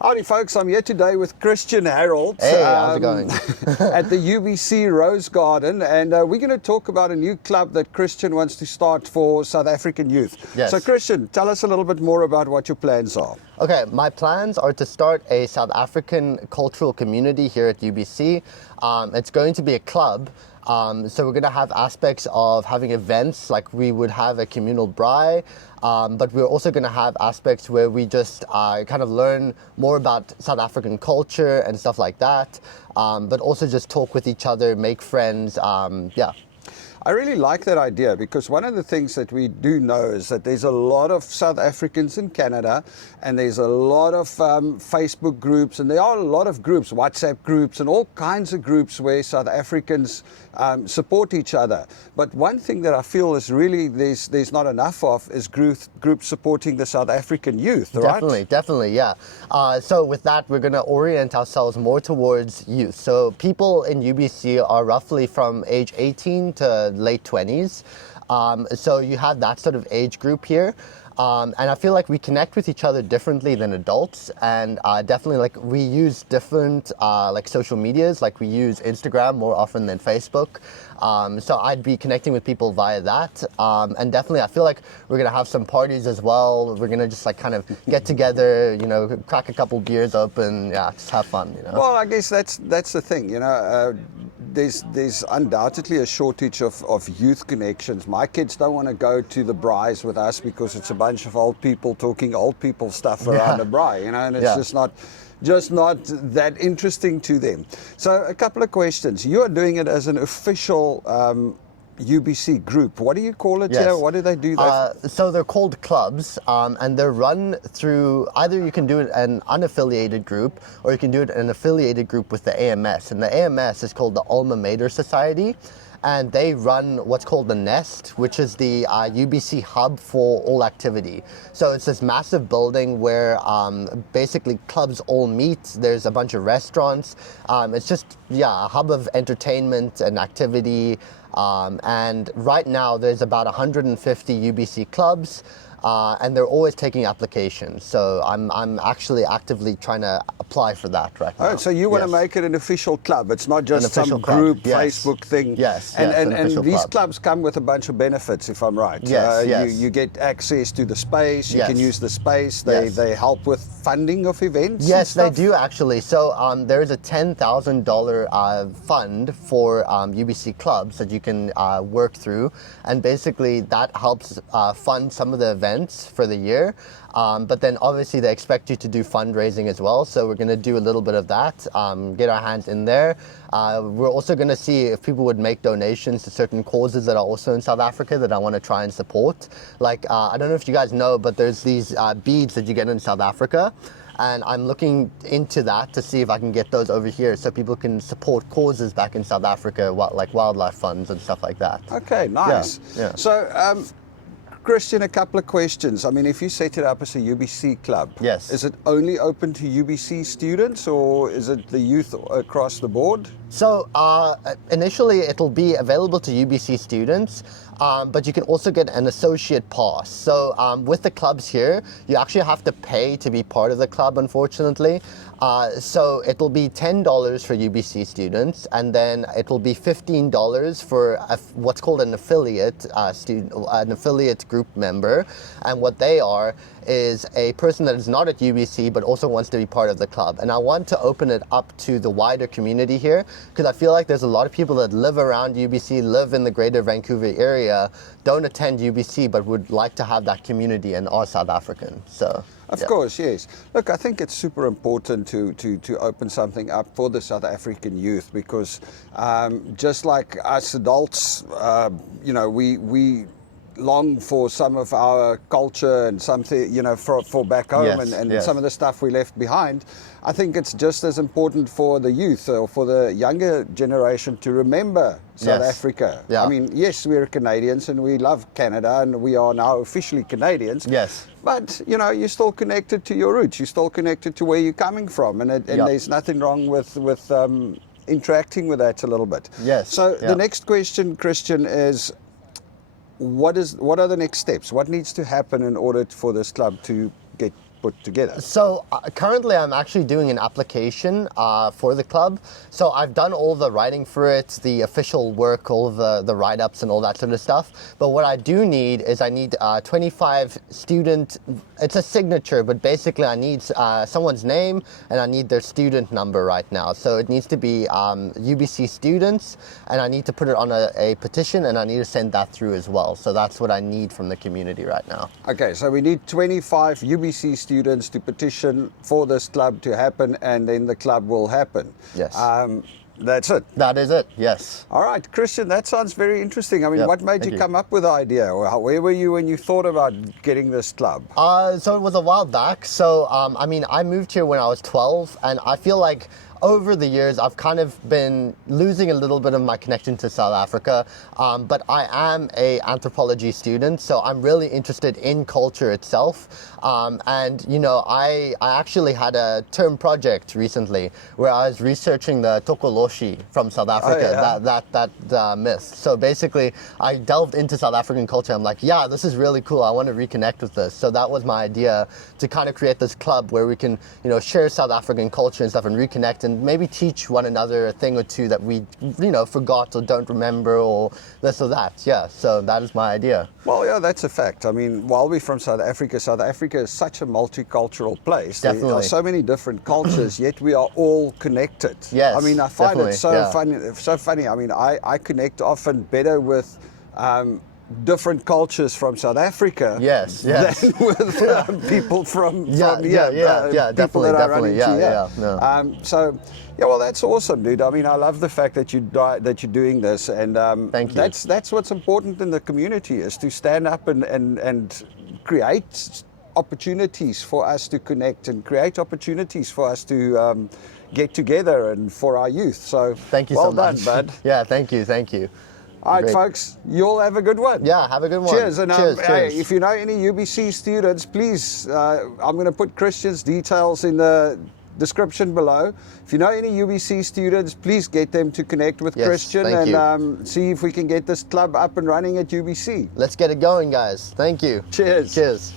Howdy folks, I'm here today with Christian Herholdt. Hey, how's it going? At the UBC Rose Garden, and we're going to talk about a new club that Christian wants to start for South African youth. Yes. So Christian, tell us a little bit more about what your plans are. Okay, my plans are to start a South African cultural community here at UBC. It's going to be a club. So we're going to have aspects of having events, like we would have a communal braai, but we're also going to have aspects where we just kind of learn more about South African culture and stuff like that, but also just talk with each other, make friends, yeah. I really like that idea because one of the things that we do know is that there's a lot of South Africans in Canada, and there's a lot of Facebook groups, and there are a lot of groups, WhatsApp groups, and all kinds of groups where South Africans support each other. But one thing that I feel is really there's not enough of is groups supporting the South African youth, right? Definitely, yeah. So with that, we're going to orient ourselves more towards youth. So people in UBC are roughly from age 18 to late 20s. So you have that sort of age group here. And I feel like we connect with each other differently than adults, and definitely like we use different like social medias, like we use Instagram more often than Facebook. So I'd be connecting with people via that, and definitely I feel like we're gonna have some parties as well. We're gonna just like kind of get together, you know, crack a couple beers open, yeah, just have fun, you know. Well, I guess that's the thing, you know. There's undoubtedly a shortage of youth connections. My kids don't want to go to the braais with us because it's a bunch of old people talking old people stuff around the braai, you know, and it's just not that interesting to them. So a couple of questions. You are doing it as an official UBC group. What do you call it here? What do they do? So they're called clubs, and they're run through, either you can do it an unaffiliated group, or you can do it an affiliated group with the AMS. And the AMS is called the Alma Mater Society, and they run what's called the Nest, which is the UBC hub for all activity. So it's this massive building where basically clubs all meet. There's a bunch of restaurants. It's just, a hub of entertainment and activity. And right now there's about 150 UBC clubs, and they're always taking applications. So I'm actually actively trying to apply for that right now. All right, so you want to make it an official club. It's not just some group Facebook thing. Yes. And these clubs come with a bunch of benefits, if I'm right. Yes. You get access to the space. You can use the space. They help with funding of events. Yes, they do actually. So there is a $10,000 fund for UBC clubs that you can work through, and basically that helps fund some of the events for the year, but then obviously they expect you to do fundraising as well, so we're going to do a little bit of that, get our hands in there. We're also going to see if people would make donations to certain causes that are also in South Africa that I want to try and support. Like I don't know if you guys know, but there's these beads that you get in South Africa, and I'm looking into that to see if I can get those over here so people can support causes back in South Africa, like wildlife funds and stuff like that. Okay, nice. Yeah. So Christian, a couple of questions. I mean, if you set it up as a UBC club, is it only open to UBC students, or is it the youth across the board? So initially it'll be available to UBC students, but you can also get an associate pass. So with the clubs here, you actually have to pay to be part of the club, unfortunately. So it'll be $10 for UBC students, and then it'll be $15 for what's called an affiliate student, an affiliate group member. And what they are is a person that is not at UBC but also wants to be part of the club. And I want to open it up to the wider community here, because I feel like there's a lot of people that live around UBC, live in the greater Vancouver area, don't attend UBC but would like to have that community and are South African. So of course, yes. Look, I think it's super important to open something up for the South African youth, because just like us adults, you know, we long for some of our culture and something, you know, for back home, and some of the stuff we left behind. I think it's just as important for the youth or for the younger generation to remember South Africa. I mean, yes, we're Canadians and we love Canada and we are now officially Canadians. But, you know, you're still connected to your roots. You're still connected to where you're coming from. And there's nothing wrong with interacting with that a little bit. So the next question, Christian, is what are the next steps? What needs to happen in order for this club to get put together? So currently I'm actually doing an application for the club. So I've done all the writing for it, the official work, all of the write-ups and all that sort of stuff. But what I do need is I need 25 student, it's a signature, but basically I need someone's name and I need their student number right now. So it needs to be UBC students, and I need to put it on a petition, and I need to send that through as well. So that's what I need from the community right now. Okay, so we need 25 UBC students to petition for this club to happen, and then the club will happen. Yes. That's it. That is it, yes. All right, Christian, that sounds very interesting. I mean, Yep, what made thank you you. come up with the idea? Or where were you when you thought about getting this club? So it was a while back. So, I mean, I moved here when I was 12, and I feel like over the years, I've kind of been losing a little bit of my connection to South Africa, but I am a anthropology student, so I'm really interested in culture itself. And, you know, I actually had a term project recently where I was researching the Tokoloshi from South Africa, that myth. So basically, I delved into South African culture. I'm like, yeah, this is really cool. I want to reconnect with this. So that was my idea, to kind of create this club where we can, you know, share South African culture and stuff and reconnect, and maybe teach one another a thing or two that we, you know, forgot or don't remember, or this or that. Yeah, so that is my idea. Well, yeah, that's a fact. I mean, while we're from South Africa is such a multicultural place. Definitely. There are so many different cultures, yet we are all connected. Yes, I mean, I find it definitely, so funny. I mean, I connect often better with different cultures from South Africa Yes. than with people from here. People definitely, that I run into here. no. So, yeah, well, that's awesome, dude. I mean, I love the fact that you're doing this, and Thank you. That's what's important in the community, is to stand up and create opportunities for us to connect, and create opportunities for us to get together and for our youth. So Thank you well so done, much. bud. Yeah, thank you. All right, Great. folks, you all have a good one. Yeah, have a good one. Cheers. And cheers. hey, if you know any UBC students, please, I'm going to put Christian's details in the description below. If you know any UBC students, please get them to connect with Yes, Christian, thank and see if we can get this club up and running at UBC. Let's get it going, guys. Thank you. Cheers. Cheers.